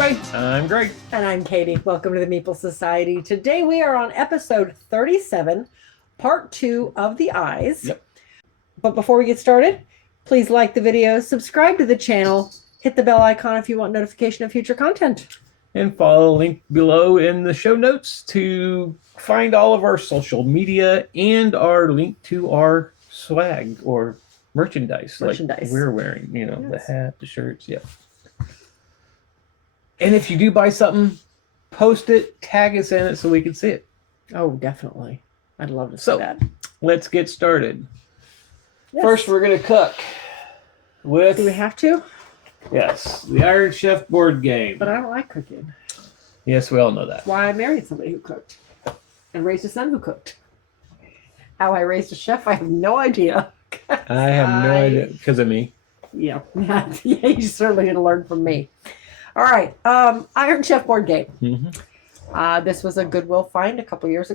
everybody. I'm Greg. And I'm Katie. Welcome to the Meeple Society. Today we are on episode 37, part 2 of the eyes. Yep. But before we get started, please like the video, subscribe to the channel, hit the bell icon if you want notification of future content. And follow the link below in the show notes to find all of our social media and our link to our swag or merchandise. Like we're wearing, yes. The hat, the shirts, yeah. And if you do buy something, post it, tag us in it so we can see it. Oh, definitely. I'd love to see that. Let's get started. Yes. First, we're going to cook with... Do we have to? Yes, the Iron Chef board game. But I don't like cooking. Yes, we all know that. That's why I married somebody who cooked and raised a son who cooked. How I raised a chef, I have no idea. I have no idea because of me. Yeah. Yeah, you certainly need to learn from me. All right, Iron Chef board game. Mm-hmm. This was a Goodwill find a few years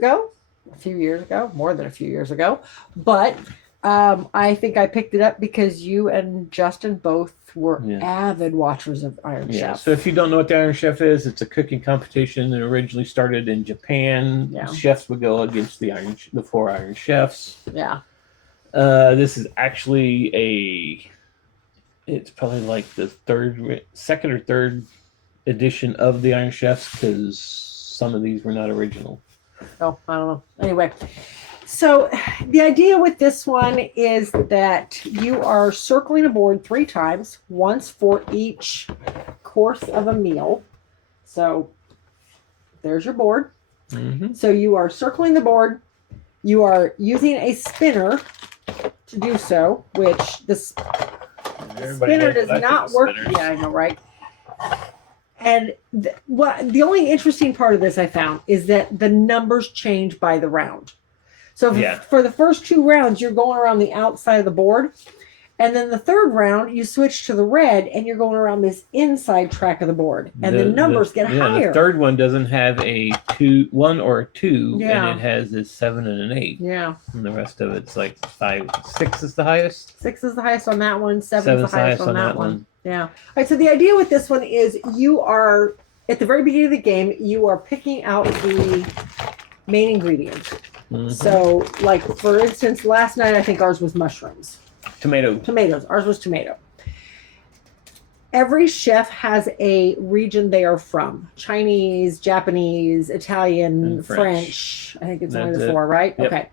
ago, more than a few years ago. But I think I picked it up because you and Justin both were avid watchers of Iron Chef. So if you don't know what the Iron Chef is, it's a cooking competition that originally started in Japan. Yeah. Chefs would go against the four Iron Chefs. Yeah. This is actually it's probably like the second or third edition of the Iron Chefs because some of these were not original. Oh, I don't know. Anyway, so the idea with this one is that you are circling a board 3 times, once for each course of a meal. So there's your board. Mm-hmm. So you are circling the board. You are using a spinner to do so, which the spinner does not work. Yeah, I know, right? And the only interesting part of this I found is that the numbers change by the round. So for the first 2 rounds, you're going around the outside of the board. And then the third round, you switch to the red and you're going around this inside track of the board. And the numbers get higher. The third one doesn't have a 1 or a 2, and it has a 7 and an 8. Yeah. And the rest of it's like 5. 6 is the highest? 6 is the highest on that one. 7 is the highest on that one. Yeah. All right, so the idea with this one is you are, at the very beginning of the game, you are picking out the main ingredients. Mm-hmm. So, like, for instance, last night I think ours was mushrooms. Tomatoes. Ours was tomato. Every chef has a region they are from. Chinese, Japanese, Italian, and French. I think it's only the 4, right? Yep. Okay.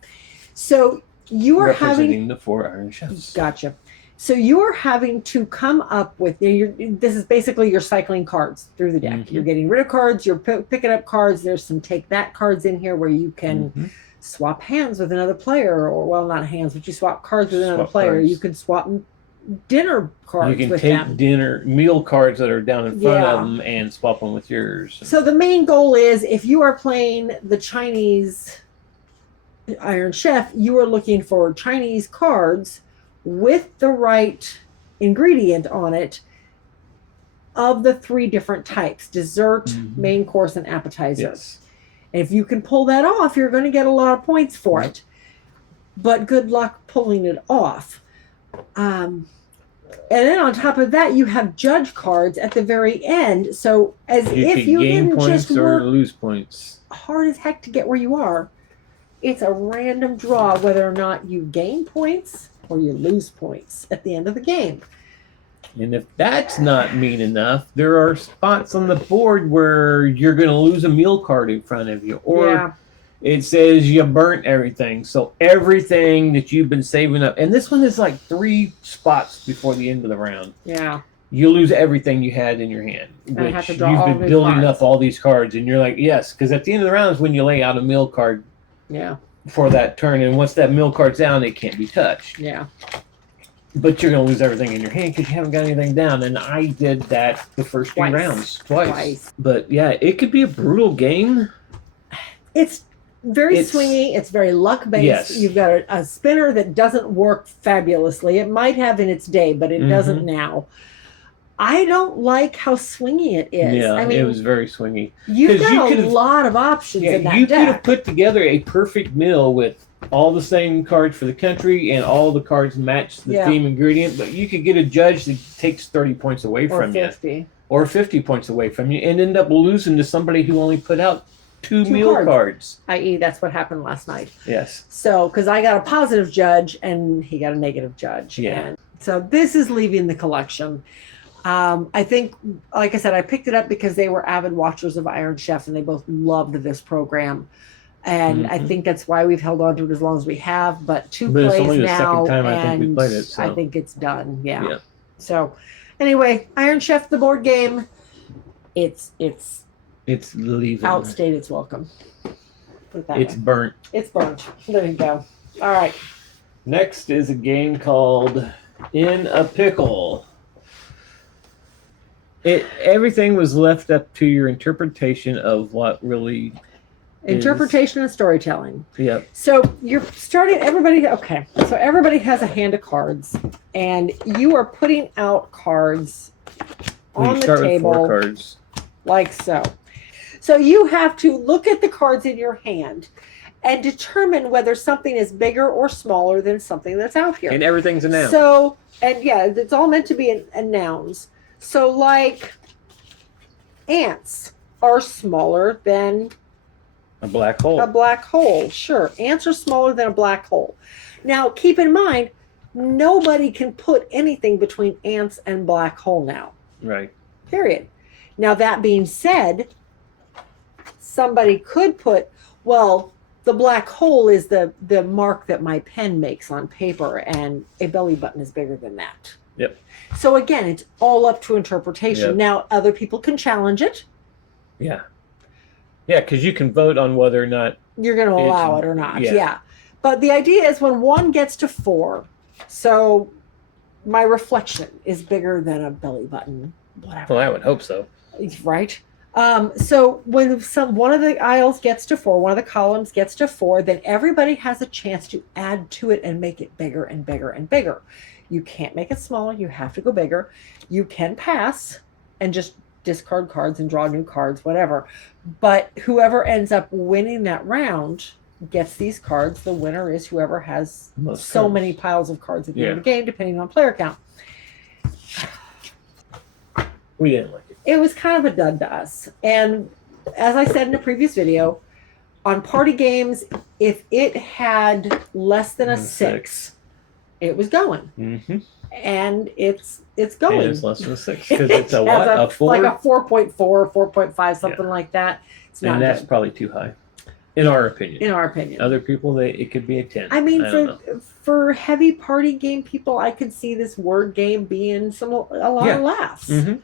So you are representing the 4 Iron Chefs. Gotcha. So you are having to come up with, this is basically you're cycling cards through the deck. Mm-hmm. You're getting rid of cards. You're picking up cards. There's some take that cards in here where you can swap hands with another player, or well, not hands, but you swap cards with another player. Cards. You can swap dinner cards. You can take meal cards that are down in front of them and swap them with yours. So the main goal is, if you are playing the Chinese Iron Chef, you are looking for Chinese cards with the right ingredient on it of the 3 different types: dessert, main course, and appetizer. Yes. And if you can pull that off, you're going to get a lot of points for it. But good luck pulling it off. And then on top of that, you have judge cards at the very end. So if you didn't just work lose points hard as heck to get where you are, it's a random draw whether or not you gain points or you lose points at the end of the game. And if that's not mean enough, there are spots on the board where you're going to lose a meal card in front of you. Or it says you burnt everything. So everything that you've been saving up. And this one is like 3 spots before the end of the round. Yeah. You lose everything you had in your hand. Which you've been building up all these cards. And you're like, yes. Because at the end of the round is when you lay out a meal card for that turn. And once that meal card's down, it can't be touched. Yeah. But you're going to lose everything in your hand because you haven't got anything down. And I did that the first 2 rounds. Twice. But yeah, it could be a brutal game. It's very swingy. It's very luck-based. Yes. You've got a spinner that doesn't work fabulously. It might have in its day, but it doesn't now. I don't like how swingy it is. Yeah, I mean, it was very swingy. You've got a lot of options in that deck. You could have put together a perfect meal with all the same cards for the country and all the cards match the theme ingredient, but you could get a judge that takes 30 points away from 50. you. or 50 points away from you and end up losing to somebody who only put out two meal cards. I.e., that's what happened last night. Yes. So, because I got a positive judge and he got a negative judge. Yeah. And so this is leaving the collection. I think, like I said, I picked it up because they were avid watchers of Iron Chef and they both loved this program. And I think that's why we've held on to it as long as we have. But it's only the now, second time I think we played it. So. I think it's done. Yeah. So, anyway, Iron Chef, the board game, it's leaving. outstayed its welcome. Put it that it's way. burnt. It's burnt. There you go. All right. Next is a game called In a Pickle. Everything was left up to your interpretation of what really Interpretation and storytelling. Yep. So you're starting, everybody has a hand of cards, and you are putting out cards on the table. With 4 cards. Like so. So you have to look at the cards in your hand and determine whether something is bigger or smaller than something that's out here. And everything's a noun. So, and yeah, it's all meant to be a nouns. So like ants are smaller than a black hole. A black hole, sure. Ants are smaller than a black hole. Now, keep in mind, nobody can put anything between ants and black hole now. Right. Period. Now, that being said, somebody could put, well, the black hole is the mark that my pen makes on paper, and a belly button is bigger than that. Yep. So again, it's all up to interpretation. Yep. Now, other people can challenge it. Yeah. Yeah, because you can vote on whether or not you're going to allow it or not. Yeah. Yeah. But the idea is when 1 gets to 4, so my reflection is bigger than a belly button, whatever. Well, I would hope so. Right. So when one of the aisles gets to 4, one of the columns gets to 4, then everybody has a chance to add to it and make it bigger and bigger and bigger. You can't make it smaller. You have to go bigger. You can pass and just discard cards and draw new cards, whatever. But whoever ends up winning that round gets these cards. The winner is whoever has so many piles of cards at the end of the game, depending on player count. We didn't like it. It was kind of a dud to us. And as I said in a previous video, on party games, if it had less than a 6, it was going. Mm-hmm. And it's going. And it's less than a 6 because it's a what? A 4? Like a 4.4, 4.5, something like that. It's not. And that's good. probably too high, in our opinion. In our opinion. Other people, it could be a 10. I mean, for heavy party game people, I could see this word game being a lot of laughs. Mm-hmm.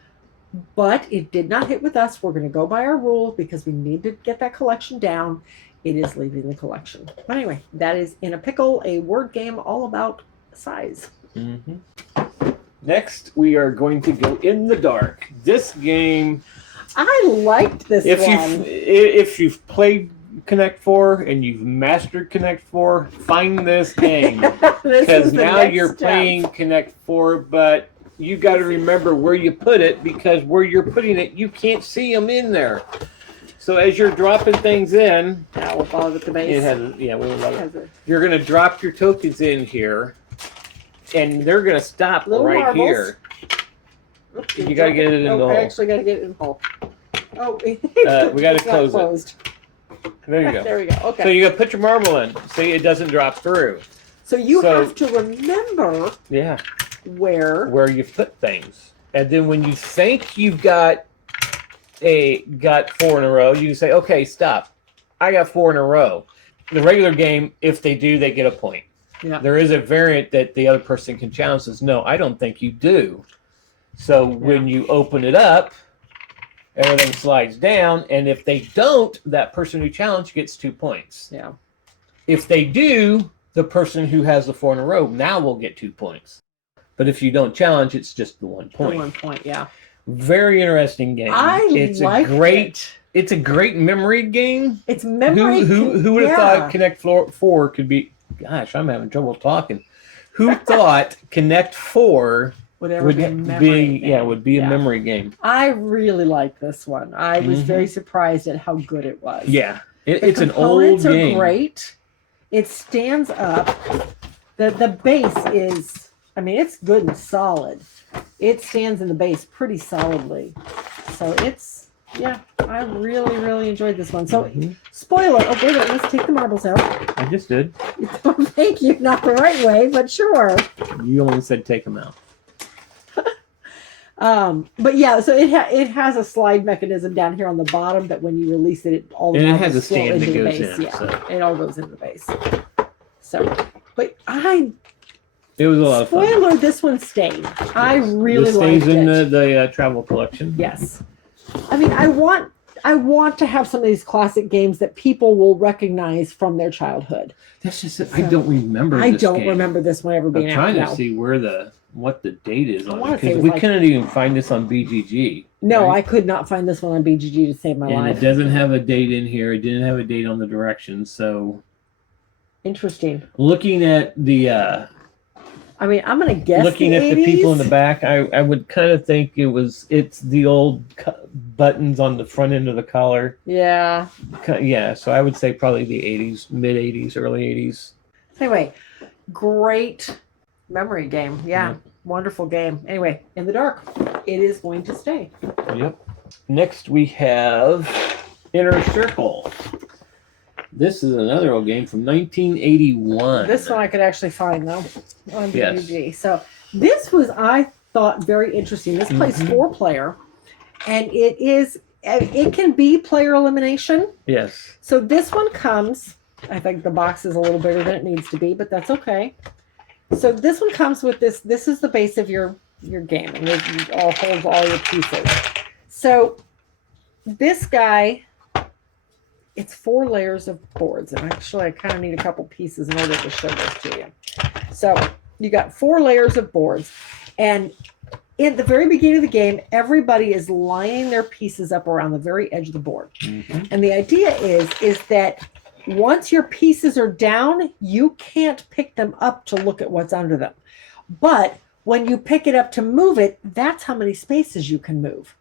But it did not hit with us. We're going to go by our rules because we need to get that collection down. It is leaving the collection. But anyway, that is In a Pickle, a word game all about size. Mm-hmm. Next, we are going to go In the Dark. This game, I liked this one. If you've played Connect 4 and you've mastered Connect 4, find this game. Because now you're playing Connect 4, but you got to remember where you put it, because where you're putting it, you can't see them in there. So as you're dropping things in, we'll follow at the base. You're going to drop your tokens in here, and they're going to stop right marbles. Here. Oops, you got to get it in the hole. I actually got to get it in the hole. Oh, we got to close it. There you go. There we go. Okay. So you got to put your marble in, so it doesn't drop through. So you have to remember. Yeah. Where you put things, and then when you think you've got 4 in a row, you say, "Okay, stop. I got 4 in a row." The regular game, if they do, they get a point. Yeah. There is a variant that the other person can challenge. Says, "No, I don't think you do." So when you open it up, everything slides down, and if they don't, that person who challenged gets 2 points. Yeah. If they do, the person who has the 4 in a row now will get 2 points. But if you don't challenge, it's just the 1 point. The 1 point, yeah. Very interesting game. It's a great memory game. It's memory. Who would have thought Connect 4 could be? Gosh, I'm having trouble talking. Who thought Connect 4 would be a memory game? I really like this one. I was very surprised at how good it was. Yeah, it's an old game. The components are great. It stands up. The base is I mean, it's good and solid. It stands in the base pretty solidly. So it's, yeah, I really, really enjoyed this one. So, spoiler. Oh, wait a minute. Let's take the marbles out. I just did. Thank you. Not the right way, but sure. You only said take them out. But yeah, so it has a slide mechanism down here on the bottom that when you release it, all the and it marbles has a flow stand into that the goes base. in. Yeah, So. it all goes into the base. So, but It was a lot of fun. spoiler, this one stayed. Yes. I really this liked stays in it. the travel collection. Yes. I mean, I want to have some of these classic games that people will recognize from their childhood. That's just it. I don't remember. I don't remember this one ever being I'm out. trying to see what the date is on it, say it because was we like- couldn't even find this on BGG. No, right? I could not find this one on BGG to save my And life. it doesn't have a date in here. It didn't have a date on the directions. So Interesting. looking at the I mean, I'm gonna guess. looking at the people in the back, I would kind of think it's the old buttons on the front end of the collar. Yeah. Yeah, so I would say probably the 80s, mid 80s, early 80s. Anyway, great memory game. Yeah, wonderful game. Anyway, In the Dark, it is going to stay. Yep. Next we have Inner Circle. This is another old game from 1981. This one I could actually find though on Yes. BGG. So this was, I thought, very interesting. This plays 4-player, and it can be player elimination. Yes. So this one comes, I think the box is a little bigger than it needs to be, but that's okay. So this one comes with this. This is the base of your game, and it all holds all your pieces. So this guy, it's 4 layers of boards, and actually I kind of need a couple pieces in order to show this to you. So you got 4 layers of boards, and in the very beginning of the game, everybody is lining their pieces up around the very edge of the board. And the idea is that once your pieces are down, you can't pick them up to look at what's under them. But when you pick it up to move it, that's how many spaces you can move.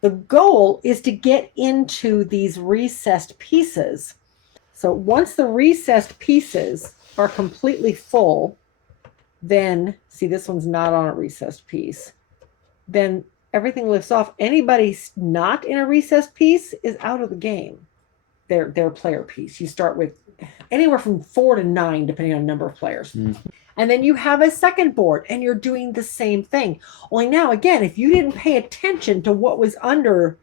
The goal is to get into these recessed pieces. So once the recessed pieces are completely full, then, see, this one's not on a recessed piece. Then everything lifts off. Anybody not in a recessed piece is out of the game. Their player piece. You start with anywhere from 4 to 9, depending on the number of players. And then you have a second board, and you're doing the same thing. Only now, again, if you didn't pay attention to what was under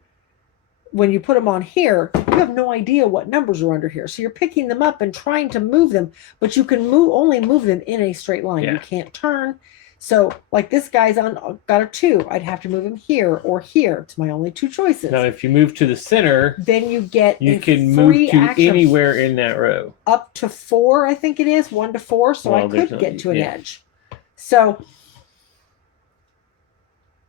when you put them on here, you have no idea what numbers are under here. So you're picking them up and trying to move them, but you can only move them in a straight line. Yeah. You can't turn. So like this guy's got a 2. I'd have to move him here or here. It's my only 2 choices. Now, if you move to the center, Then you get you a can move free to action anywhere in that row. up to 4, I think it is, 1 to 4. So Well, I there's could get to an yeah. edge. So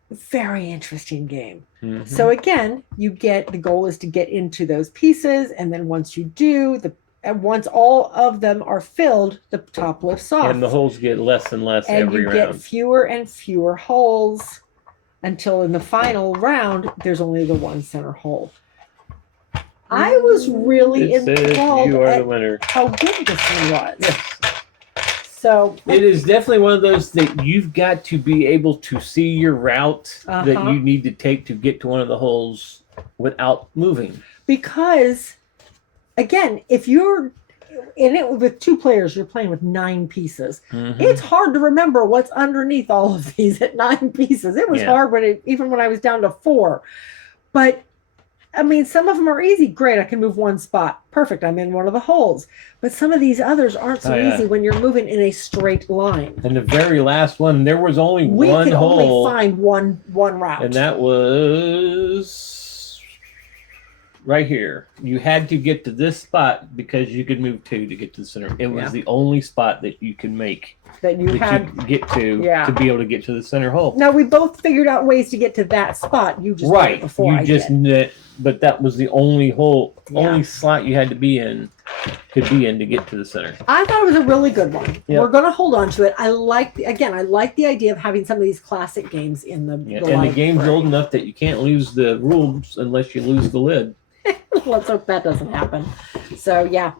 very interesting game. So again, the goal is to get into those pieces, and then once you do, once all of them are filled, the top lifts off. And the holes get less and less and every you round. get fewer and fewer holes until in the final round there's only the one center hole. I was really It says enthralled you are at the winner. how good this one was. Yes. So It is definitely one of those that you've got to be able to see your route that you need to take to get to one of the holes without moving. because again, if you're in it with 2 players, you're playing with 9 pieces. It's hard to remember what's underneath all of these at 9 pieces. It was hard even when I was down to 4. But I mean, some of them are easy. Great, I can move 1 spot. Perfect, I'm in one of the holes. But some of these others aren't so easy when you're moving in a straight line. And the very last one, there was only We one could hole. only find one route. And that was right here. You had to get to this spot because you could move 2 to get to the center. It was the only spot that you could make that you could get to be able to get to the center hole. Now we both figured out ways to get to that spot. You just did it before I did. But that was the only hole, only slot you had to be in to get to the center. I thought it was a really good one. Yep. We're going to hold on to it. I like the idea of having some of these classic games in the And the game's old enough that you can't lose the rules unless you lose the lid. Let's hope that doesn't happen. So yeah,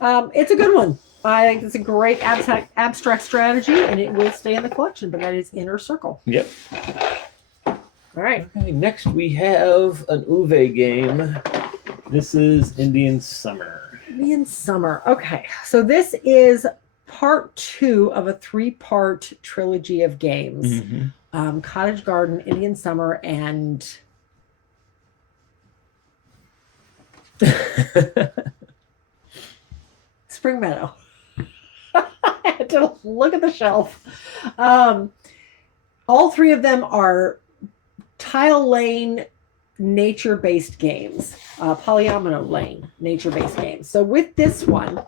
it's a good one. I think it's a great abstract strategy, and it will stay in the collection, but that is Inner Circle. Yep. All right. Okay, next we have an Uwe game. This is Indian Summer. Indian Summer. Okay, so this is part 2 of a 3-part trilogy of games. Cottage Garden, Indian Summer, and Spring Meadow. I had to look at the shelf. All 3 of them are tile lane nature-based games. Polyomino lane nature-based games. So with this one,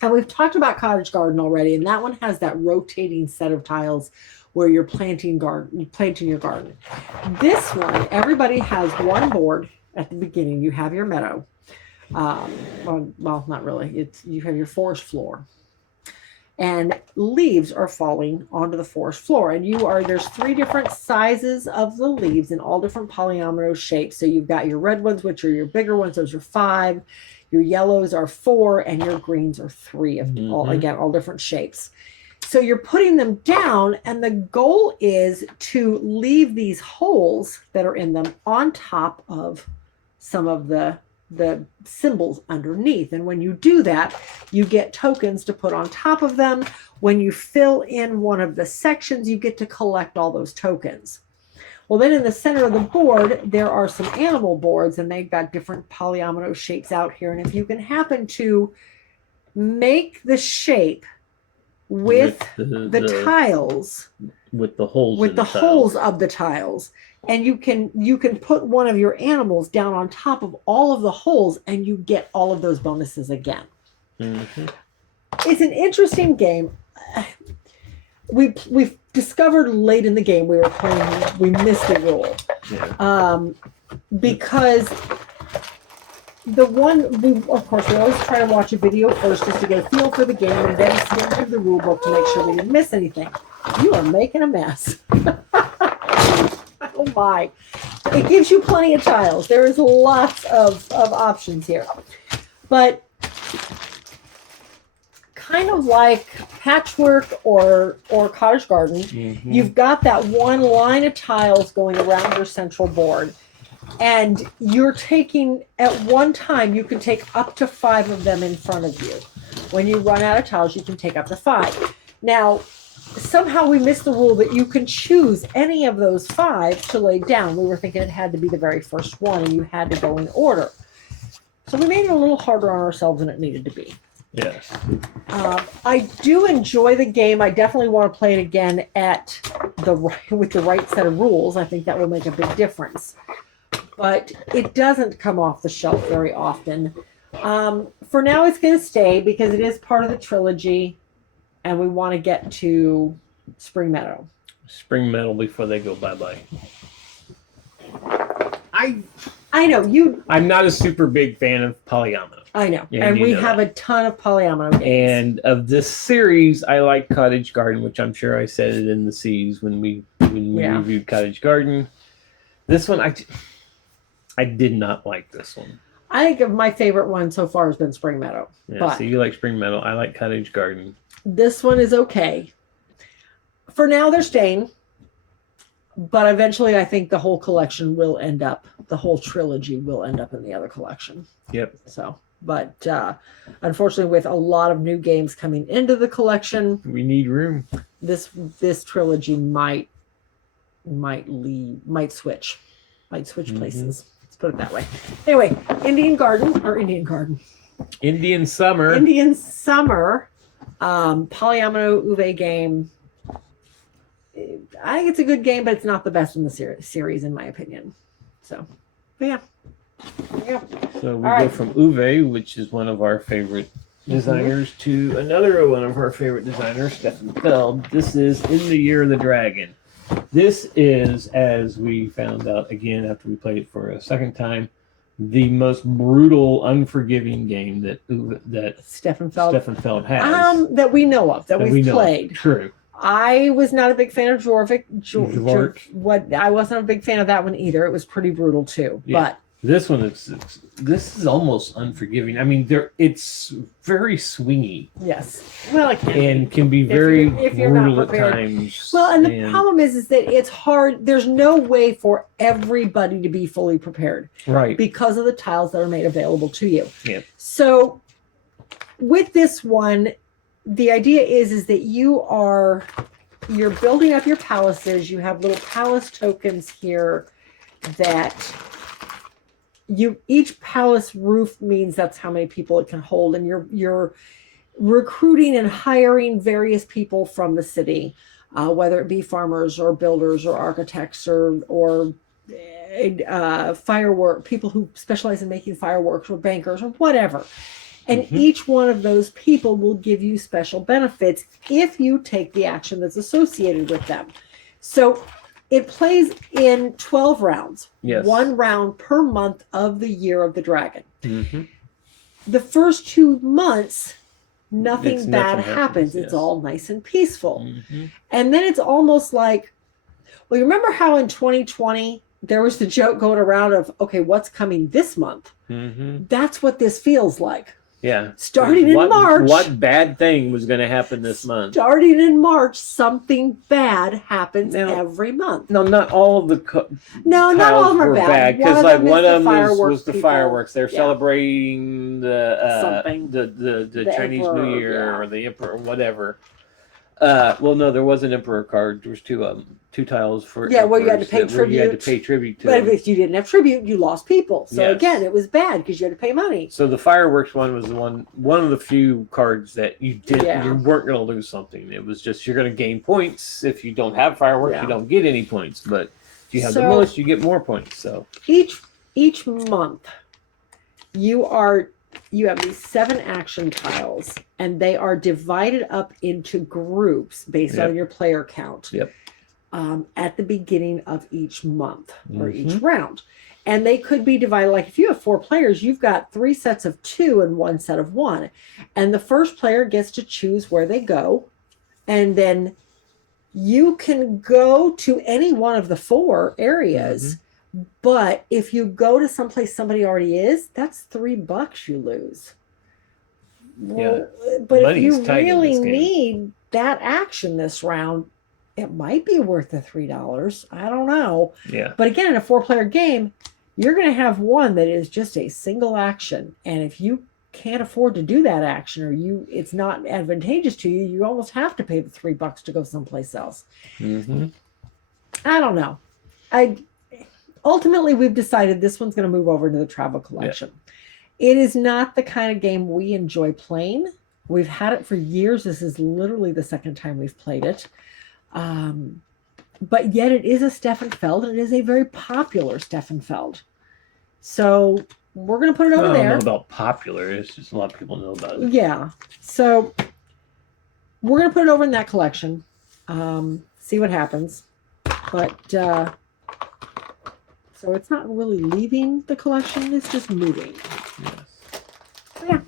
and we've talked about Cottage Garden already, and that one has that rotating set of tiles where you're planting your garden. This one, everybody has one board at the beginning. You have your meadow. Well, not really. You have your forest floor. And leaves are falling onto the forest floor. And there's 3 different sizes of the leaves in all different polyomino shapes. So you've got your red ones, which are your bigger ones. Those are 5. Your yellows are 4, and your greens are 3 of all different shapes. So you're putting them down, and the goal is to leave these holes that are in them on top of some of the symbols underneath. And when you do that, you get tokens to put on top of them. When you fill in one of the sections, you get to collect all those tokens. Well, then in the center of the board, there are some animal boards, and they've got different polyomino shapes out here. And if you can happen to make the shape with the tiles, with the holes of the tiles, and you can put one of your animals down on top of all of the holes, and you get all of those bonuses again. It's an interesting game. We've discovered late in the game we missed a rule. Because of course we always try to watch a video first just to get a feel for the game, and then skim through the rule book to make sure we didn't miss anything. You are making a mess. Oh my. It gives you plenty of tiles. There is lots of options here. But kind of like Patchwork or Cottage Garden, you've got that one line of tiles going around your central board. And you're taking, at one time, you can take up to 5 of them in front of you. When you run out of tiles, you can take up to 5. Now, somehow we missed the rule that you can choose any of those 5 to lay down. We were thinking it had to be the very first one, and you had to go in order. So we made it a little harder on ourselves than it needed to be. Yes. I do enjoy the game. I definitely want to play it again with the right set of rules. I think that will make a big difference. But it doesn't come off the shelf very often. For now, it's going to stay because it is part of the trilogy, and we want to get to Spring Meadow. Spring Meadow before they go bye-bye. I know you. I'm not a super big fan of polyomino. I know, and we have a ton of polyomino games. And of this series, I like Cottage Garden, which I'm sure I said it in the C's when we reviewed Cottage Garden. This one, I did not like this one. I think my favorite one so far has been Spring Meadow. Yeah, so you like Spring Meadow. I like Cottage Garden. This one is okay. For now, they're staying. But eventually, I think the whole collection will end up, the whole trilogy will end up in the other collection. Yep. So, but unfortunately, with a lot of new games coming into the collection, we need room. This trilogy might switch places. Let's put it that way. Anyway, Indian Summer, polyomino Uwe game. I think it's a good game, but it's not the best in the series, in my opinion. So, but yeah. So we go from Uwe, which is one of our favorite designers, to another one of our favorite designers, Stefan Feld. This is In the Year of the Dragon. This is, as we found out again after we played it for a second time, the most brutal, unforgiving game that Stefan Feld has. That we know of, that we've played. True. I was not a big fan of Jorvik. I wasn't a big fan of that one either. It was pretty brutal too. Yeah. But This one this is almost unforgiving. I mean, it's very swingy. Yes. Well, it can be very if you're not brutal at prepared. times. Well, and the problem is that it's hard. There's no way for everybody to be fully prepared, right? Because of the tiles that are made available to you. Yeah. So, with this one, the idea is that you're building up your palaces. You have little palace tokens here that each palace roof means that's how many people it can hold, and you're recruiting and hiring various people from the city, whether it be farmers or builders or architects or firework people who specialize in making fireworks or bankers or whatever. And each one of those people will give you special benefits if you take the action that's associated with them. So it plays in 12 rounds, yes. 1 round per month of the year of the dragon. Mm-hmm. The first 2 months, nothing bad happens. Yes. It's all nice and peaceful. Mm-hmm. And then it's almost like, well, you remember how in 2020, there was the joke going around of, okay, what's coming this month? Mm-hmm. That's what this feels like. Yeah. Starting in March. What bad thing was going to happen this month? Starting in March, something bad happens every month. No, not all of the not all of them are bad. Because like one of them was the people. Fireworks. They're celebrating the Chinese Emperor, New Year or the Emperor or whatever. Well, no, there was an Emperor card. There was two tiles for well, you had to pay tribute. You had to pay tribute to. But if you didn't have tribute, you lost people. So yes. again, it was bad because you had to pay money. So the Fireworks one was one of the few cards that you weren't going to lose something. It was just you're going to gain points. If you don't have fireworks, you don't get any points. But if you have the most, you get more points. So each month, you have these 7 action tiles, and they are divided up into groups based on your player count. Yep. At the beginning of each month or each round. And they could be divided, like if you have 4 players, you've got 3 sets of 2 and 1 set of 1. And the first player gets to choose where they go. And then you can go to any one of the 4 areas. But if you go to someplace somebody already is, that's $3 you lose. Well, but if you really need that action this round, it might be worth the $3. I don't know. Yeah. But again, in a 4-player game, you're going to have one that is just a single action. And if you can't afford to do that action or it's not advantageous to you, you almost have to pay the $3 to go someplace else. Mm-hmm. I don't know. Ultimately, we've decided this one's going to move over to the travel collection. Yeah. It is not the kind of game we enjoy playing. We've had it for years. This is literally the 2nd time we've played it. But yet it is a Steffenfeld, and it is a very popular Steffenfeld. So we're going to put it over there. I don't know about popular. It's just a lot of people know about it. Yeah. So we're going to put it over in that collection. See what happens. But so it's not really leaving the collection. It's just moving. Yes. So yeah.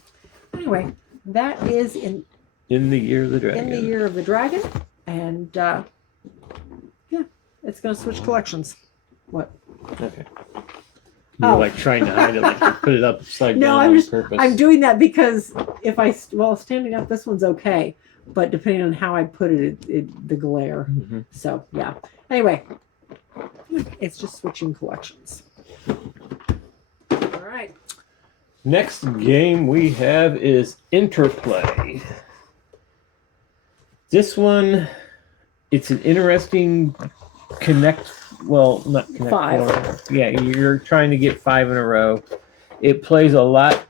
Anyway, that is in the Year of the Dragon. In the Year of the Dragon. And it's going to switch collections. What? Okay. You were like trying to hide it, like you put it up upside down on purpose. I'm doing that because standing up, this one's okay, but depending on how I put it, the glare. Mm-hmm. So yeah. Anyway, it's just switching collections. All right. Next game we have is Interplay. This one, it's an interesting not connect 5. Yeah, you're trying to get 5 in a row. It plays a lot.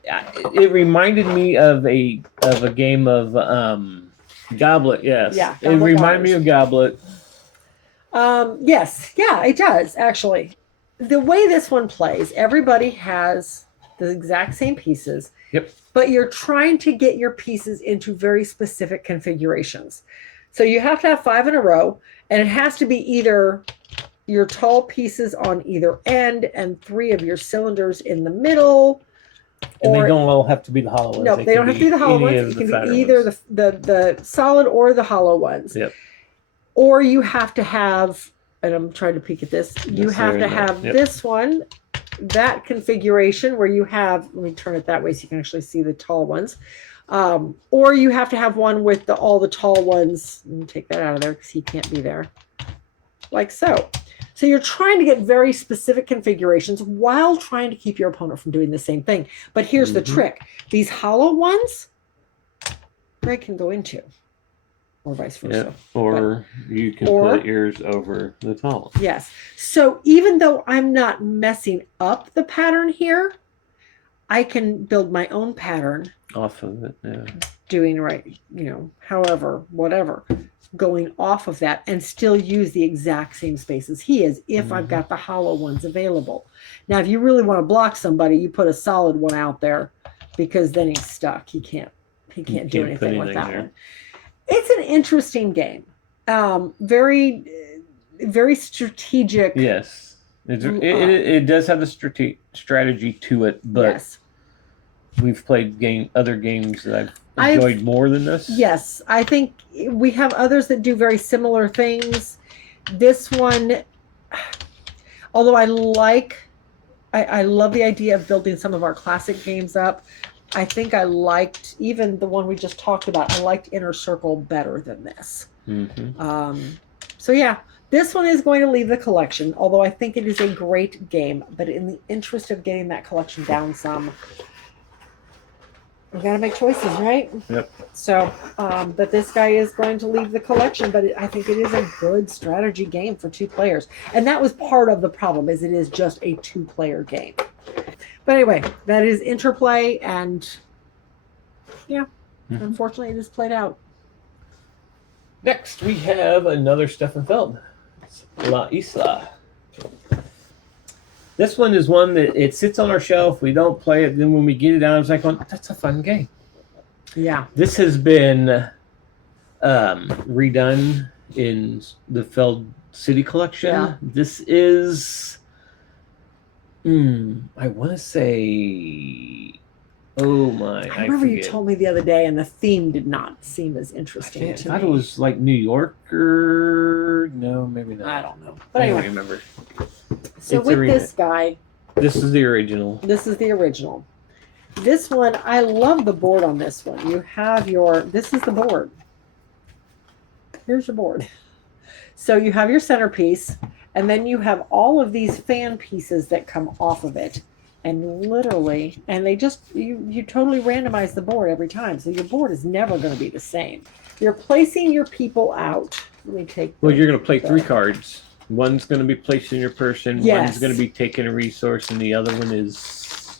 It reminded me of a game of Goblet. Yes, yeah. It reminded me of Goblet. Yes, yeah, it does actually. The way this one plays, everybody has the exact same pieces. Yep. But you're trying to get your pieces into very specific configurations. So you have to have 5 in a row, and it has to be either your tall pieces on either end and 3 of your cylinders in the middle. And they don't all have to be the hollow ones. No, they don't have to be the hollow ones. It can be either the solid or the hollow ones. Yep. Or you have to have, and I'm trying to peek at this, you have to have this one that configuration where you have, let me turn it that way so you can actually see the tall ones. Or you have to have one with all the tall ones. Let me take that out of there because he can't be there. Like so. So you're trying to get very specific configurations while trying to keep your opponent from doing the same thing. But here's the trick. These hollow ones, Greg can go into. Or vice versa. Yeah. Or you can put yours over the tall one. Yes. So even though I'm not messing up the pattern here, I can build my own pattern. Off of it, yeah. Doing however, whatever. Going off of that and still use the exact same space as he is if I've got the hollow ones available. Now, if you really want to block somebody, you put a solid one out there because then he's stuck. He can't do anything with that one. It's an interesting game. Very, very strategic. Yes. It does have the strategy to it, but yes. We've played other games that I've enjoyed more than this. Yes. I think we have others that do very similar things. This one, although I love the idea of building some of our classic games up. I think I liked, even the one we just talked about, I liked Inner Circle better than this. So yeah, this one is going to leave the collection, although I think it is a great game. But in the interest of getting that collection down some, we got to make choices, right? Yep. So, but this guy is going to leave the collection, but I think it is a good strategy game for 2 players. And that was part of the problem, is it is just a 2-player game. But anyway, that is Interplay, and yeah, unfortunately it is played out. Next, we have another Stefan Feld. It's La Isla. This one is one that it sits on our shelf. We don't play it. Then when we get it out, it's like, oh, that's a fun game. Yeah. This has been redone in the Feld City Collection. Yeah. This is... I want to say, oh my! I remember you told me the other day, and the theme did not seem as interesting to me. I thought it was like New Yorker. No, maybe not. I don't know. But anyway, I don't remember. So with this guy, this is the original. This is the original. This one, I love the board on this one. You have this is the board. Here's your board. So you have your centerpiece. And then you have all of these fan pieces that come off of it. And literally, and they just, you totally randomize the board every time. So your board is never going to be the same. You're placing your people out. Let me take. Well, you're going to play 3 cards. One's going to be placed in your person. Yes. One's going to be taking a resource. And the other one is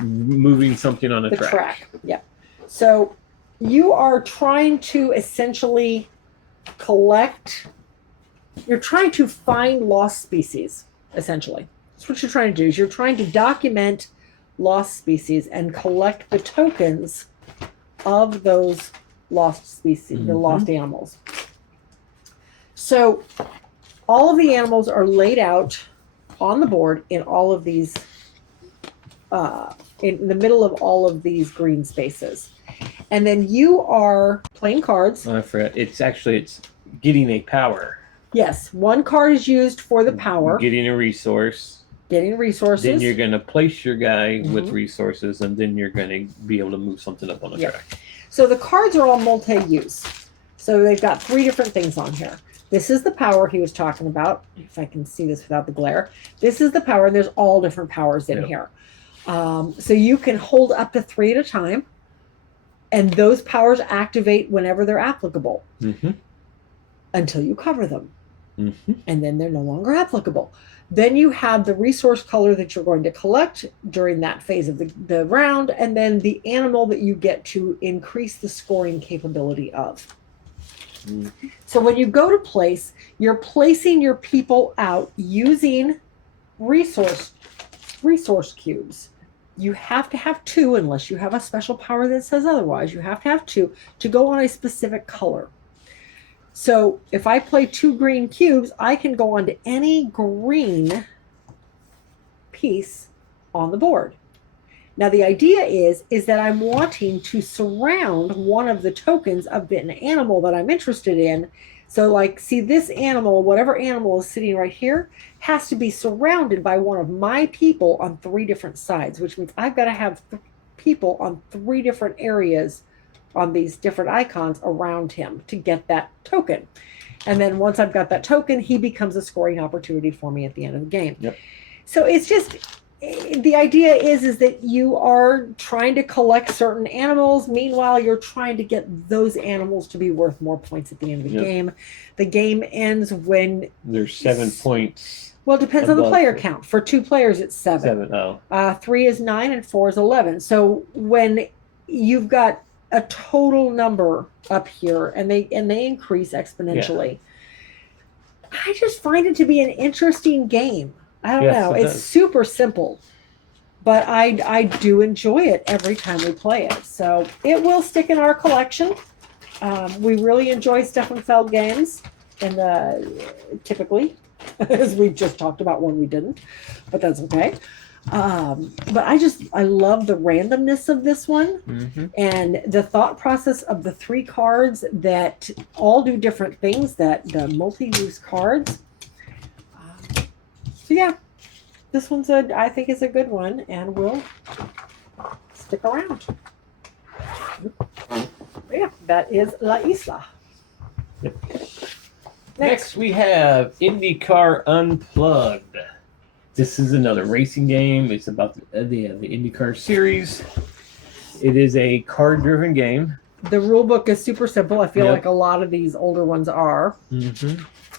moving something on the track. Yeah. So you are trying to essentially collect... You're trying to find lost species, essentially. That's what you're trying to do. Is you're trying to document lost species and collect the tokens of those lost species, the lost animals. So all of the animals are laid out on the board in all of these, in the middle of all of these green spaces. And then you are playing cards. Oh, I forgot. It's getting a power. Yes, 1 card is used for the power. Getting a resource. Getting resources. Then you're going to place your guy with resources, and then you're going to be able to move something up on the track. So the cards are all multi-use. So they've got 3 different things on here. This is the power he was talking about, if I can see this without the glare. This is the power, and there's all different powers in here. So you can hold up to 3 at a time, and those powers activate whenever they're applicable until you cover them. And then they're no longer applicable. Then you have the resource color that you're going to collect during that phase of the round, and then the animal that you get to increase the scoring capability of. So when you go to place, you're placing your people out using resource cubes. You have to have 2 unless you have a special power that says otherwise. You have to have 2 to go on a specific color. So if I play 2 green cubes, I can go onto any green piece on the board. Now the idea is that I'm wanting to surround one of the tokens of an animal that I'm interested in So like, see this animal, whatever animal is sitting right here, has to be surrounded by one of my people on 3 different sides, which means I've got to have people on 3 different areas on these different icons around him to get that token. And then once I've got that token, he becomes a scoring opportunity for me at the end of the game. Yep. So it's just, the idea is that you are trying to collect certain animals. Meanwhile, you're trying to get those animals to be worth more points at the end of the game. The game ends when there's 7 points. Well, it depends on the player count. For 2 players, it's 7. 3 is 9 and 4 is 11. So when you've got a total number up here, and they increase exponentially. Yeah. I just find it to be an interesting game. I don't know. It's super simple, but I do enjoy it every time we play it. So it will stick in our collection. We really enjoy Stefan Feld games, and typically, as we've just talked about one we didn't, but that's okay. But I love the randomness of this one, and the thought process of the 3 cards that all do different things, that the multi-use cards. So yeah, this one's I think is a good one, and will stick around. Yeah, that is La Isla. Yep. Next we have Indycar Unplugged. This is another racing game. It's about the IndyCar series. It is a card-driven game. The rule book is super simple. I feel like a lot of these older ones are. This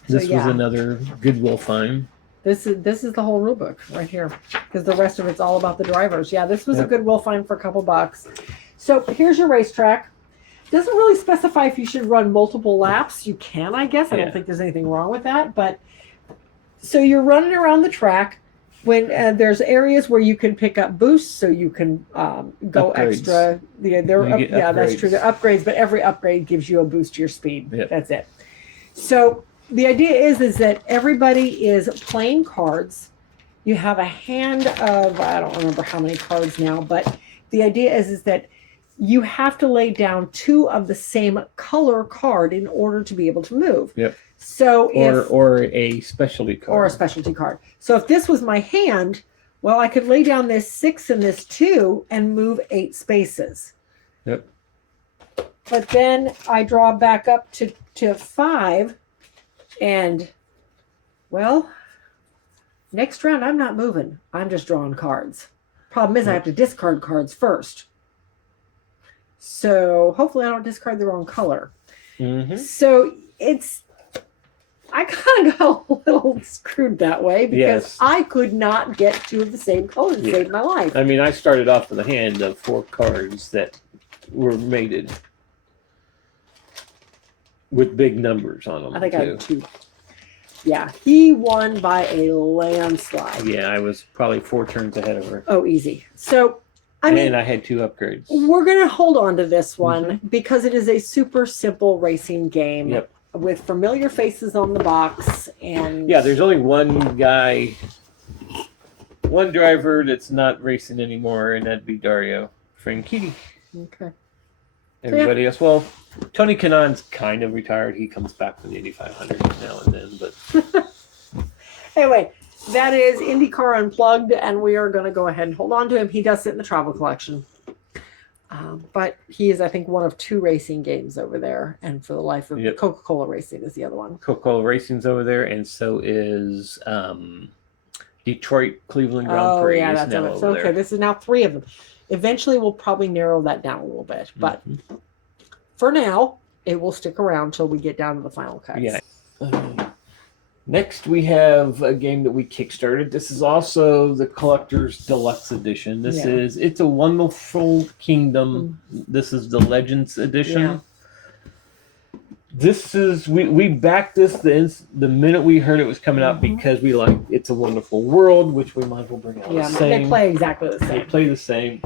was another Goodwill find. This is the whole rule book right here, because the rest of it's all about the drivers. Yeah, this was a Goodwill find for a couple bucks. So here's your racetrack. Doesn't really specify if you should run multiple laps. You can, I guess. I don't think there's anything wrong with that. But so you're running around the track. When there's areas where you can pick up boosts, so you can go extra. That's true. They're upgrades, but every upgrade gives you a boost to your speed. Yep. That's it. So the idea is that everybody is playing cards. You have a hand of, I don't remember how many cards now, but the idea is that you have to lay down 2 of the same color card in order to be able to move. Yep. So or a specialty card. Or a specialty card. So if this was my hand, well, I could lay down this 6 and this 2 and move 8 spaces. Yep. But then I draw back up to 5, and, well, next round I'm not moving. I'm just drawing cards. Problem is I have to discard cards first. So hopefully I don't discard the wrong color. So I kind of got a little screwed that way, because I could not get 2 of the same colors to save my life. I mean, I started off with a hand of 4 cards that were mated with big numbers on them. I think I had 2. Yeah, he won by a landslide. Yeah, I was probably 4 turns ahead of her. Oh, easy. So, I mean, I had 2 upgrades. We're going to hold on to this one because it is a super simple racing game. Yep. With familiar faces on the box, and there's only one driver that's not racing anymore, and that'd be Dario Franchitti. Okay. Everybody else, well, Tony Kanaan's kind of retired. He comes back for the Indy 500 now and then, but anyway, that is IndyCar Unplugged, and we are going to go ahead and hold on to him. He does sit in the travel collection. But he is, I think, one of 2 racing games over there. And For the Life of Coca-Cola Racing is the other one. Coca-Cola Racing's over there, and so is Detroit Cleveland Grand Prix. Yeah, that's over. So, okay, this is now 3 of them. Eventually, we'll probably narrow that down a little bit. But for now, it will stick around till we get down to the final cuts. Yeah. Next, we have a game that we kickstarted. This is also the Collector's Deluxe Edition. It's a Wonderful Kingdom. This is the Legends Edition. Yeah. This is, we backed this the minute we heard it was coming out, because we like It's a Wonderful World, which we might as well bring out the same. They play exactly the same. They play the same.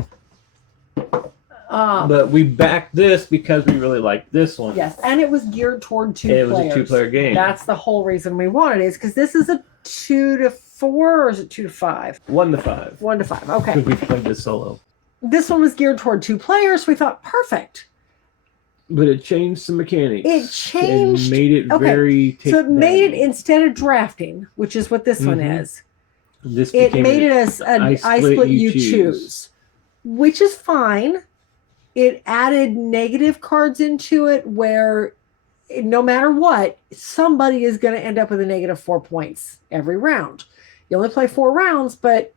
But we backed this because we really liked this one. Yes, and it was geared toward 2 players. It was a 2-player game. That's the whole reason we wanted it, is because this is a 2 to 4, or is it 2 to 5? 1 to 5. 1 to 5, okay. Because we played this solo. This one was geared toward 2 players. We thought, perfect. But it changed some mechanics. It changed. And made it very. So it made it, instead of drafting, which is what this one is, it made it as an I split you choose, which is fine. It added negative cards into it where no matter what, somebody is going to end up with a negative 4 points every round. You only play 4 rounds, but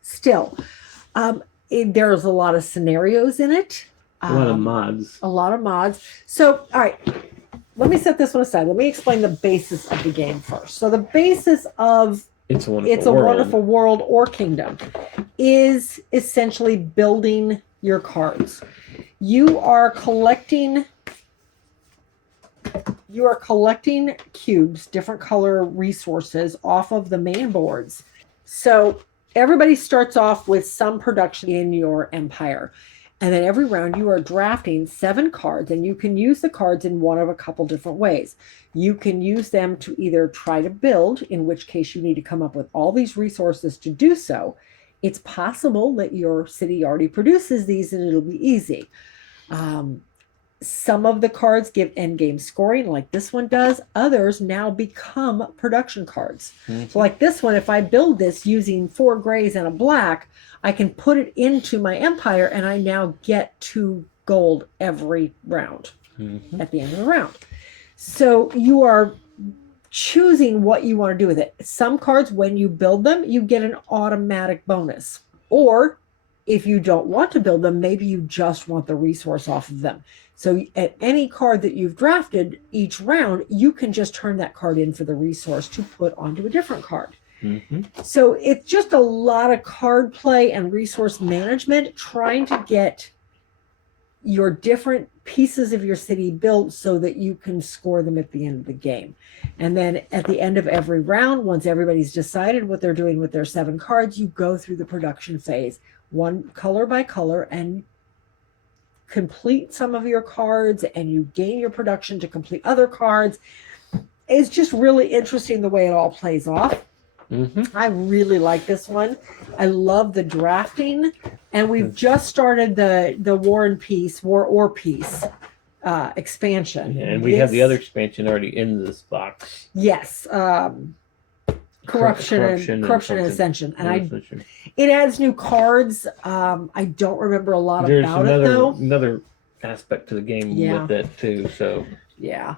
still, there's a lot of scenarios in it. A lot of mods. A lot of mods. So, all right, let me set this one aside. Let me explain the basis of the game first. So the basis of It's a Wonderful World or Kingdom is essentially building your cards. You are collecting cubes, different color resources off of the main boards. So everybody starts off with some production in your empire. And then every round you are drafting 7 cards, and you can use the cards in one of a couple different ways. You can use them to either try to build, in which case you need to come up with all these resources to do so. It's possible that your city already produces these and it'll be easy. Some of the cards give endgame scoring, like this one does. Others now become production cards. So like this one, if I build this using 4 grays and a black, I can put it into my empire and I now get 2 gold every round at the end of the round. So you are choosing what you want to do with it. Some cards, when you build them, you get an automatic bonus. Or if you don't want to build them, maybe you just want the resource off of them. So at any card that you've drafted each round, you can just turn that card in for the resource to put onto a different card. So it's just a lot of card play and resource management, trying to get your different pieces of your city built so that you can score them at the end of the game. And then at the end of every round, once everybody's decided what they're doing with their 7 cards, you go through the production phase, one color by color, and complete some of your cards, and you gain your production to complete other cards. It's just really interesting the way it all plays off. I really like this one. I love the drafting, and we've just started the War or Peace expansion. Yeah, and we have the other expansion already in this box. Yes, corruption and Ascension, and it adds new cards. I don't remember a lot about it though. Another aspect to the game with it too. So. Yeah,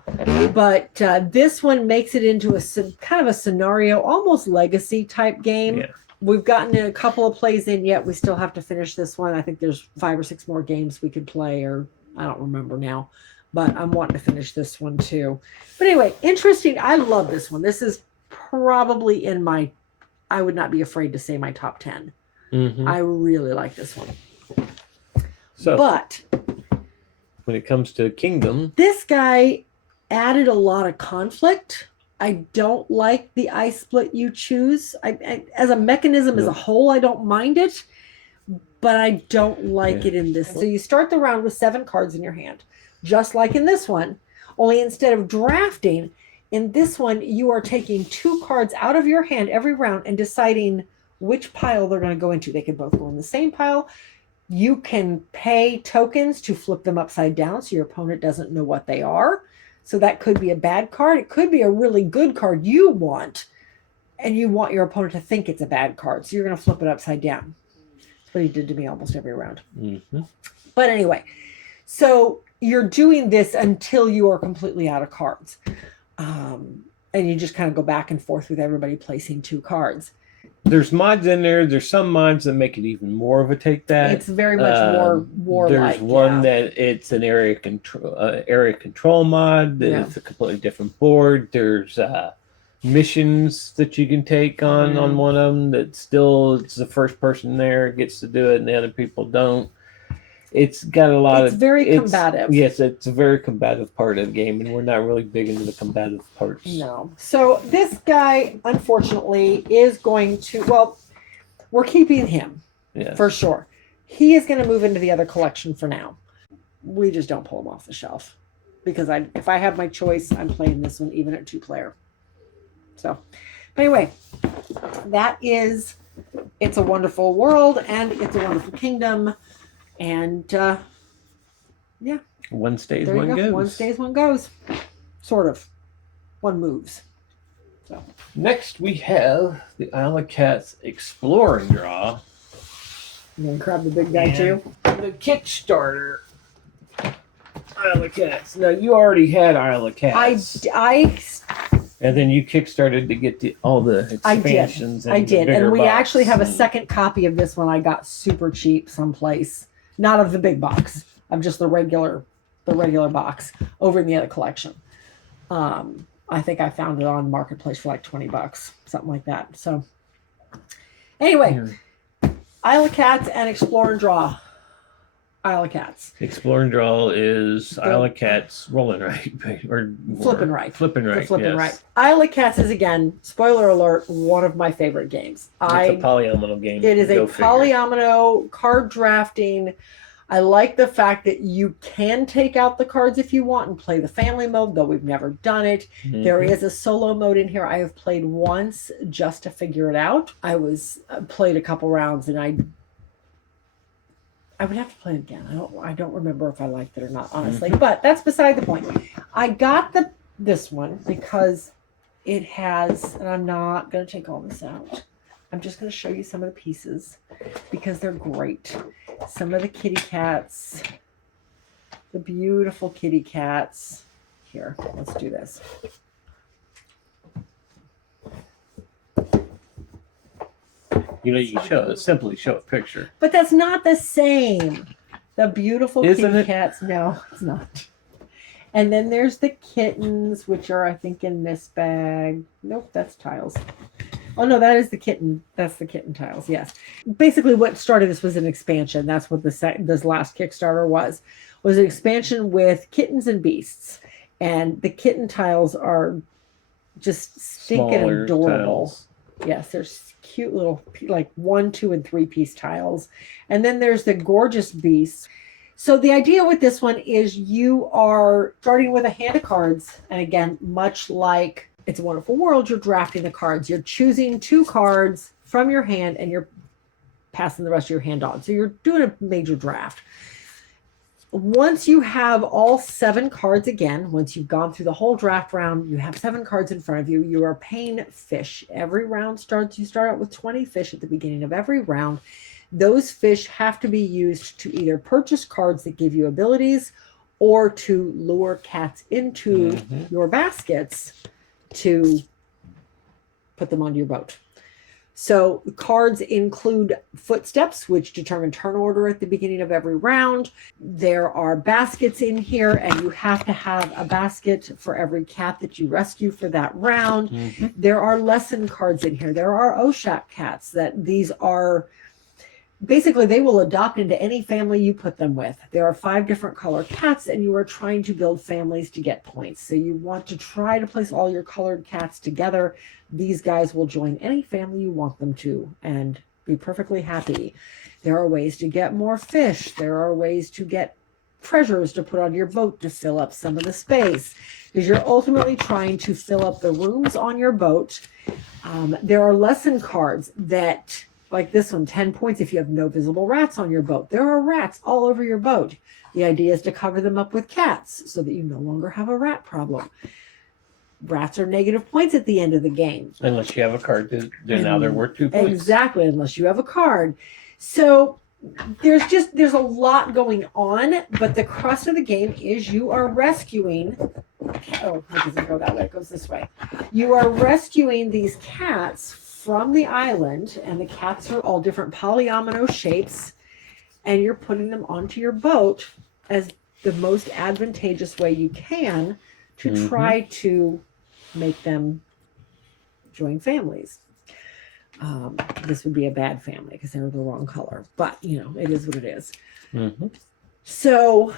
but this one makes it into a kind of a scenario, almost legacy type game. Yeah. We've gotten a couple of plays in yet. We still have to finish this one. I think there's 5 or 6 more games we could play, or I don't remember now. But I'm wanting to finish this one too. But anyway, interesting. I love this one. This is probably in my, I would not be afraid to say, my top 10. I really like this one. So, but when it comes to Kingdom, this guy added a lot of conflict. I don't like the I split you choose. I as a mechanism as a whole, I don't mind it, but I don't like it in this. So you start the round with 7 cards in your hand, just like in this one, only instead of drafting, in this one, you are taking 2 cards out of your hand every round and deciding which pile they're going to go into. They can both go in the same pile. You can pay tokens to flip them upside down so your opponent doesn't know what they are. So that could be a bad card. It could be a really good card you want, and you want your opponent to think it's a bad card. So you're going to flip it upside down. That's what he did to me almost every round. But anyway, so you're doing this until you are completely out of cards. And you just kind of go back and forth with everybody placing 2 cards. There's mods in there. There's some mods that make it even more of a take that. It's very much more warlike. There's one that it's an area control mod. That it's a completely different board. There's missions that you can take on one of them. That still it's the first person there gets to do it, and the other people don't. It's got a lot It's very combative. Yes, it's a very combative part of the game, and we're not really big into the combative parts. No. So this guy, unfortunately, is going to, well, we're keeping him for sure. He is going to move into the other collection for now. We just don't pull him off the shelf. Because if I have my choice, I'm playing this one even at 2-player. So, anyway, that is It's a Wonderful World and It's a Wonderful Kingdom. And Yeah. One stays, There you one go. goes. One stays, one goes. Sort of. One moves. So next we have the Isla Cats Exploring Draw. You gonna grab the big guy too? The Kickstarter Isla Cats. Now you already had Isla Cats. And then you kickstarted to get all the expansions. I did. And we actually have a second copy of this one I got super cheap someplace. Not of the big box, of just the regular box over in the other collection. I think I found it on Marketplace for like $20, something like that. So anyway, Isla Cats and Explore and Draw. Isla Cats. Explore and Draw is Isla Cats rolling right or flipping right. Flipping right. Flipping right. Isla Cats is, again, spoiler alert, one of my favorite games. It's a polyomino game. It is a polyomino card drafting. I like the fact that you can take out the cards if you want and play the family mode, though we've never done it. Mm-hmm. There is a solo mode in here. I have played once just to figure it out. I played a couple rounds and I would have to play it again. I don't remember if I liked it or not, honestly. Mm-hmm. But that's beside the point. I got this one because it has, and I'm not going to take all this out. I'm just going to show you some of the pieces because they're great. Some of the kitty cats, the beautiful kitty cats. Here, let's do this. You simply show a picture. But that's not the same. The beautiful kitty cats. No, it's not. And then there's the kittens, which are, I think, in this bag. Nope, that's tiles. Oh, no, that is the kitten. That's the kitten tiles, yes. Basically, what started this was an expansion. That's what this last Kickstarter was an expansion with kittens and beasts. And the kitten tiles are just stinking smaller adorable. Tiles. Yes, there's cute little, like 1, 2, and 3 piece tiles. And then there's the gorgeous beasts. So the idea with this one is you are starting with a hand of cards. And again, much like It's a Wonderful World, you're drafting the cards. You're choosing 2 cards from your hand and you're passing the rest of your hand on. So you're doing a major draft. Once you have all 7 cards again, once you've gone through the whole draft round, you have 7 cards in front of you. You are paying fish. Every round you start out with 20 fish at the beginning of every round. Those fish have to be used to either purchase cards that give you abilities or to lure cats into your baskets to put them onto your boat. So the cards include footsteps, which determine turn order at the beginning of every round. There are baskets in here, and you have to have a basket for every cat that you rescue for that round. Mm-hmm. There are lesson cards in here. There are OSHAC cats that these are... Basically, they will adopt into any family you put them with. There are 5 different color cats, and you are trying to build families to get points. So you want to try to place all your colored cats together. These guys will join any family you want them to and be perfectly happy. There are ways to get more fish. There are ways to get treasures to put on your boat to fill up some of the space, because you're ultimately trying to fill up the rooms on your boat. There are lesson cards that... Like this one, 10 points if you have no visible rats on your boat. There are rats all over your boat. The idea is to cover them up with cats so that you no longer have a rat problem. Rats are negative points at the end of the game. Unless you have a card, then now they're worth 2 points. Exactly, unless you have a card. So there's a lot going on, but the crux of the game is you are rescuing... Oh, it doesn't go that way, it goes this way. You are rescuing these cats from the island, and the cats are all different polyomino shapes, and you're putting them onto your boat as the most advantageous way you can to try to make them join families. This would be a bad family because they're the wrong color, but it is what it is. So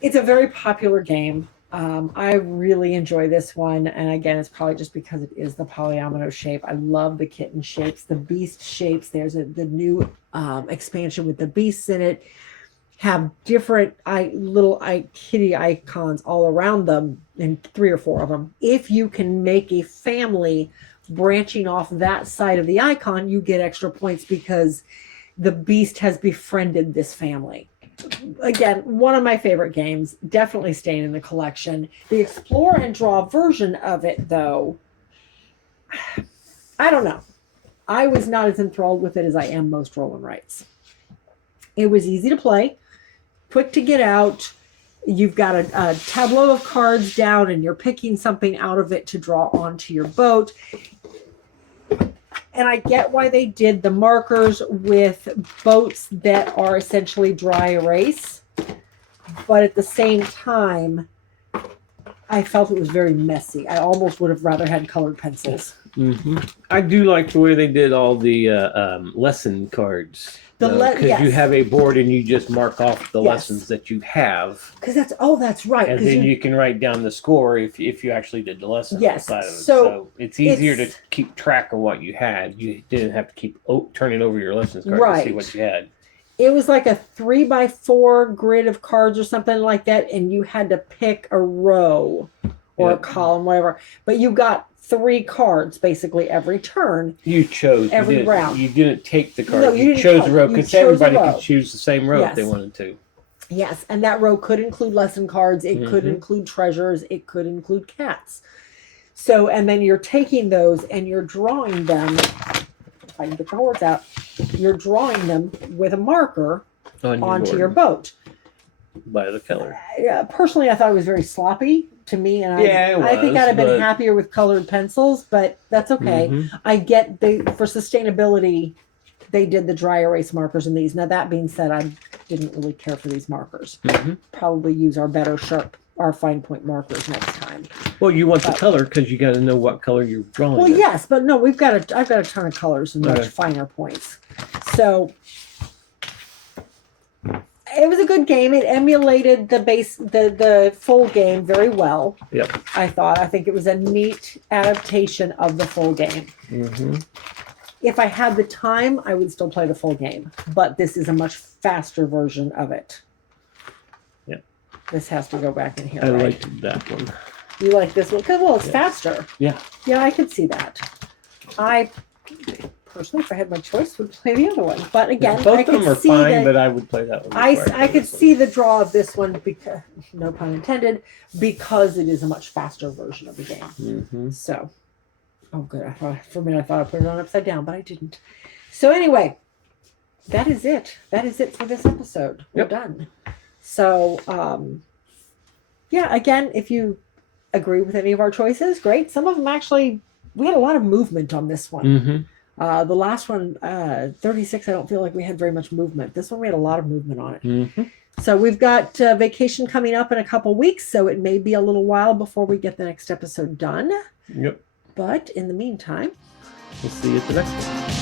it's a very popular game. I really enjoy this one, and again, it's probably just because it is the polyomino shape. I love the kitten shapes, the beast shapes. There's the new expansion with the beasts in it, have different little kitty icons all around them, and 3 or 4 of them. If you can make a family branching off that side of the icon, you get extra points because the beast has befriended this family. again, one of my favorite games, definitely staying in the collection. The explore and draw version of it, though, I don't know. I was not as enthralled with it as I am most roll and writes. It was easy to play, quick to get out. You've got a tableau of cards down and you're picking something out of it to draw onto your boat. And I get why they did the markers with boats that are essentially dry erase. But at the same time, I felt it was very messy. I almost would have rather had colored pencils. Mm-hmm. I do like the way they did all the lesson cards. Because you have a board and you just mark off the lessons that you have. Because that's right. And then you can write down the score if you actually did the lesson. Yes. Side of it. So it's easier to keep track of what you had. You didn't have to keep turning over your lessons card to see what you had. It was like a 3x4 grid of cards or something like that, and you had to pick a row or a column, whatever. But you got 3 cards basically every turn. You chose every round. You didn't take the card. No, you chose a row because everybody could choose the same row if they wanted to. Yes, and that row could include lesson cards. It could include treasures. It could include cats. So, and then you're taking those and you're drawing them. If I can get the words out, you're drawing them with a marker onto your boat. By the color. Personally, I thought it was very sloppy to me, and I think I'd have been happier with colored pencils, but that's okay. I get for sustainability, they did the dry erase markers in these. Now, that being said, I didn't really care for these markers. Probably use our fine point markers next time. Well, you want the color because you got to know what color you're drawing. Well, yes, but no, I've got a ton of colors and much finer points. So it was a good game. It emulated the full game very well. Yep. I think it was a neat adaptation of the full game. If I had the time, I would still play the full game, but this is a much faster version of it. Yep. This has to go back in here. I liked that one. You like this one? Because, it's faster. Yeah. Yeah, I could see that. I personally, if I had my choice, would play the other one. But again, both of them are fine, but I would play that one. I could see the draw of this one, because, no pun intended, because it is a much faster version of the game. So, oh good. For a minute I thought I put it on upside down, but I didn't. So anyway, that is it. That is it for this episode. We're done. So, again, if you agree with any of our choices, great. Some of them actually, we had a lot of movement on this one. The last one, 36, I don't feel like we had very much movement. This one, we had a lot of movement on it. So we've got vacation coming up in a couple weeks, so it may be a little while before we get the next episode done. Yep. But in the meantime, we'll see you at the next one.